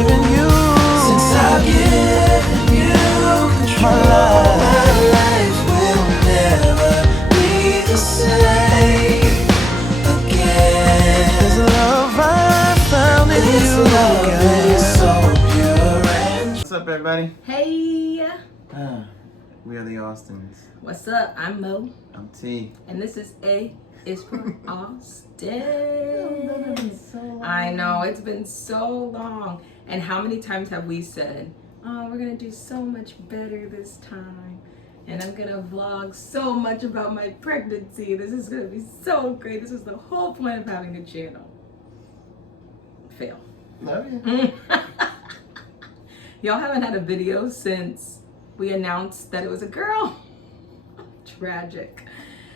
given you, since I've given you control, my life will never be the same again. This love I found in This you love again. is so pure and What's up, everybody? Hey, We are the Austins. what's up? I'm Mo, I'm T. and this is A is for Austin. I know, it's been so long. And how many times have we said, oh, we're gonna do so much better this time, and I'm gonna vlog so much about my pregnancy. This is gonna be so great. This is the whole point of having a channel. Fail. Love you. Y'all haven't had a video since we announced that it was a girl. Tragic.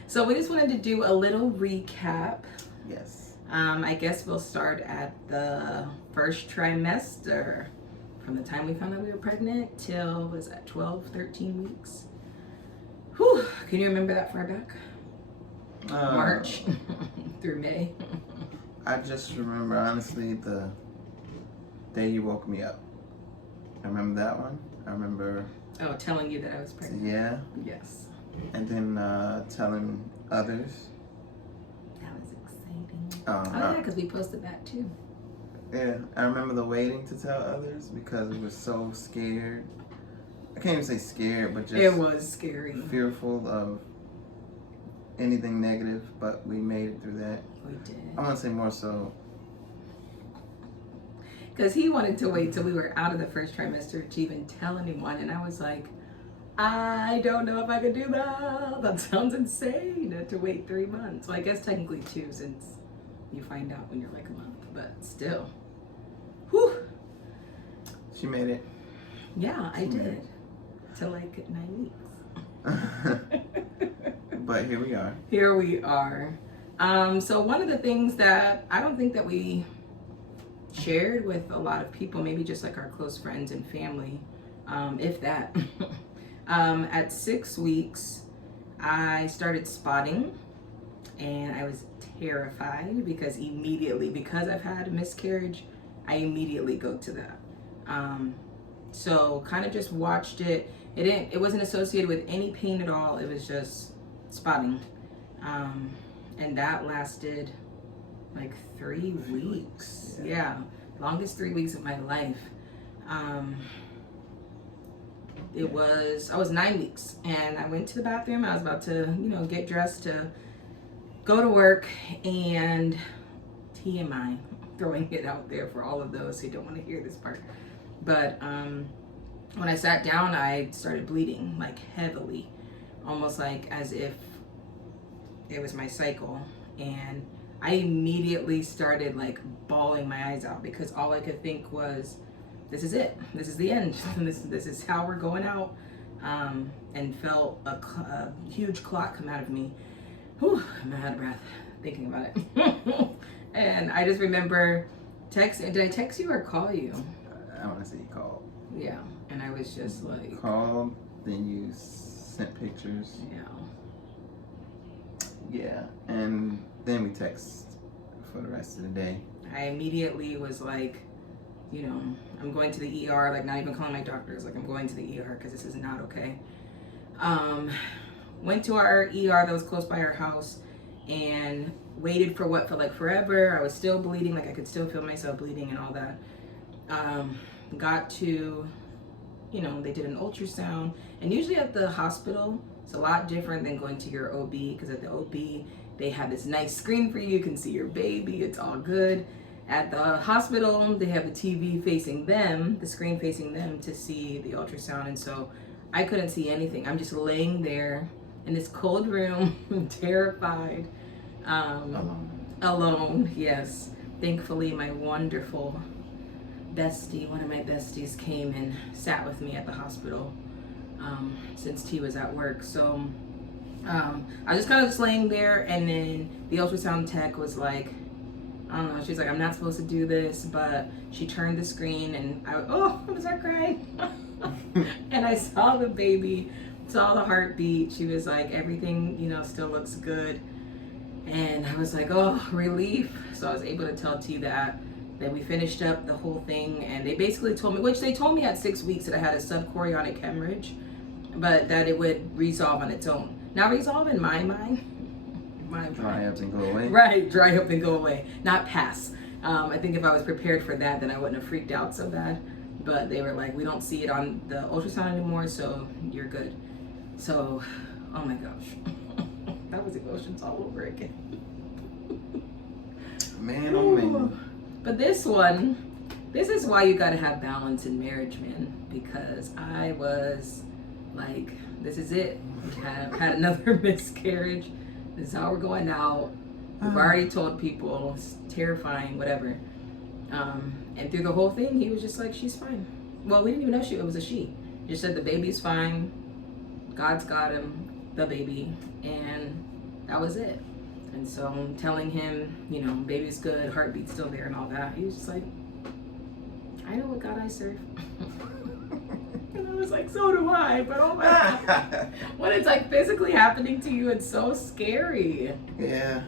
So we just wanted to do a little recap. Yes. I guess we'll start at the first trimester, from the time we found out we were pregnant till, was that 12, 13 weeks? Whew, can you remember that far back? March through May. I just remember, honestly, the day you woke me up. I remember that one. I remember. Oh, telling you that I was pregnant. Yeah. Yes. And then telling others. That was exciting. Oh, Oh yeah, because we posted that too. Yeah, I remember the waiting to tell others because we were so scared. I can't even say scared, but just It was scary. fearful of anything negative, but we made it through that. We did. I want to say more so. Because he wanted to wait till we were out of the first trimester to even tell anyone. And I was like, I don't know if I could do that. That sounds insane to wait 3 months. Well, I guess technically 2, since you find out when you're like a month. But still. Whew. She made it. Yeah, I She made did. To like 9 weeks. But here we are. Here we are. So one of the things that I don't think that we shared with a lot of people, maybe just like our close friends and family, if that. At 6 weeks, I started spotting, and I was terrified because I've had a miscarriage, I immediately go to that. So kind of just watched it. It wasn't associated with any pain at all. It was just spotting. And that lasted like 3 weeks. Yeah, longest 3 weeks of my life. I was 9 weeks, and I went to the bathroom. I was about to, get dressed to go to work, and TMI, throwing it out there for all of those who don't want to hear this part. But when I sat down, I started bleeding like heavily, almost like as if it was my cycle. And I immediately started like bawling my eyes out because all I could think was, this is it. This is the end. This is how we're going out. And felt a huge clot come out of me. Whew, I'm out of breath thinking about it. And I just remember texting. Did I text you or call you? I want to say you called. Yeah. And I was just like. Called, then you sent pictures. Yeah. Yeah, and then we text for the rest of the day. I immediately was like, I'm going to the ER, like not even calling my doctors, like I'm going to the ER because this is not okay. Went to our ER that was close by our house and waited for what felt like forever. I was still bleeding, like I could still feel myself bleeding and all that. Got to, they did an ultrasound, and usually at the hospital, it's a lot different than going to your OB, because at the OB, they have this nice screen for you. You can see your baby. It's all good. At the hospital, they have the TV facing them, the screen facing them to see the ultrasound. And so I couldn't see anything. I'm just laying there in this cold room, terrified. Alone, yes. Thankfully, my wonderful bestie, one of my besties, came and sat with me at the hospital. Since T was at work. So I was just kind of just laying there, and then the ultrasound tech was like, I don't know, she's like, I'm not supposed to do this, but she turned the screen, and I was gonna start crying. And I saw the baby, saw the heartbeat. She was like, everything, still looks good. And I was like, oh, relief. So I was able to tell T that then we finished up the whole thing, and they basically told me, which they told me at 6 weeks, that I had a subchorionic hemorrhage, but that it would resolve on its own. Now, resolve in my mind, Dry up and go away. right, dry up and go away, not pass. I think if I was prepared for that, then I wouldn't have freaked out so bad. But they were like, we don't see it on the ultrasound anymore, so you're good. So, oh my gosh, that was emotions all over again. Man, oh man. But this is why you gotta have balance in marriage, man. Because I was like, this is it. We have had another miscarriage. This is how we're going out. We've already told people. It's terrifying, whatever. And through the whole thing, he was just like, she's fine. Well, we didn't even know it was a she. He just said the baby's fine. God's got him, the baby. And that was it. And so I'm telling him, you know, baby's good, heartbeat's still there and all that. He was just like, I know what God I serve. And I was like, so do I, but oh my God. When it's like physically happening to you, it's so scary. Yeah,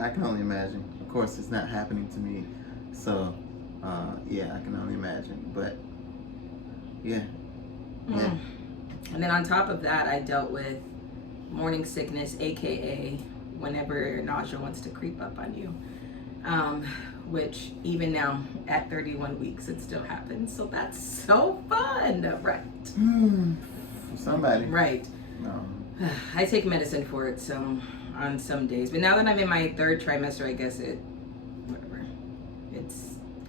I can only imagine. Of course, it's not happening to me. So, yeah, I can only imagine. But, yeah. And then on top of that, I dealt with morning sickness, AKA whenever nausea wants to creep up on you, which even now at 31 weeks it still happens. So that's so fun, right? For somebody. Right. I take medicine for it, so on some days. But now that I'm in my 3rd trimester, I guess it's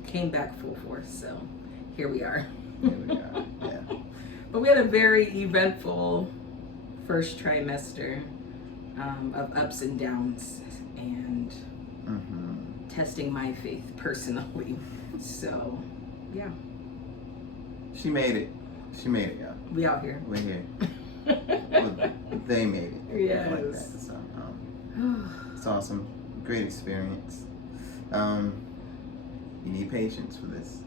came back full force. So here we are. Here we are. Yeah. But we had a very eventful 1st trimester. Of ups and downs, and testing my faith personally. So, yeah. She made it. She made it, y'all. We out here. We're here. Well, they made it. Yes. Like that. So, it's awesome. Great experience. You need patience for this.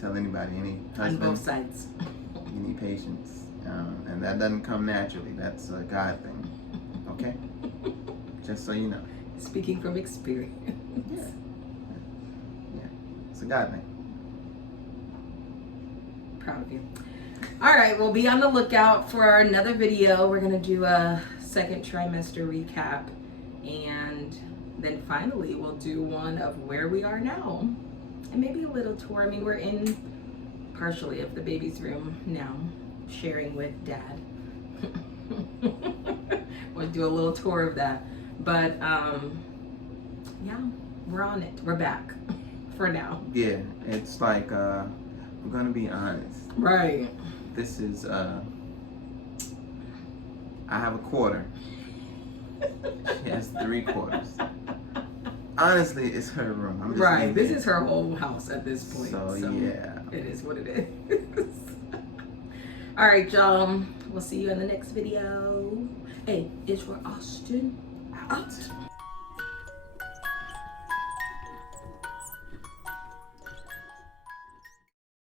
Tell anybody, any husband. On both sides. You need patience. And that doesn't come naturally. That's a God thing. Okay? Just so you know. Speaking from experience. Yeah. It's a God thing. Proud of you. All right, we'll be on the lookout for another video. We're going to do a 2nd trimester recap. And then finally, we'll do one of where we are now. And maybe a little tour. I mean, we're in partially of the baby's room now, sharing with Dad. We'll do a little tour of that. But, yeah, we're on it. We're back for now. Yeah, it's like, we're going to be honest. Right. This is, I have a quarter. She has 3/4. Honestly, it's her room. I'm just Right. This thinking. is her whole house at this point. So, yeah. It is what it is. All right, y'all. We'll see you in the next video. Hey, it's for Austin out.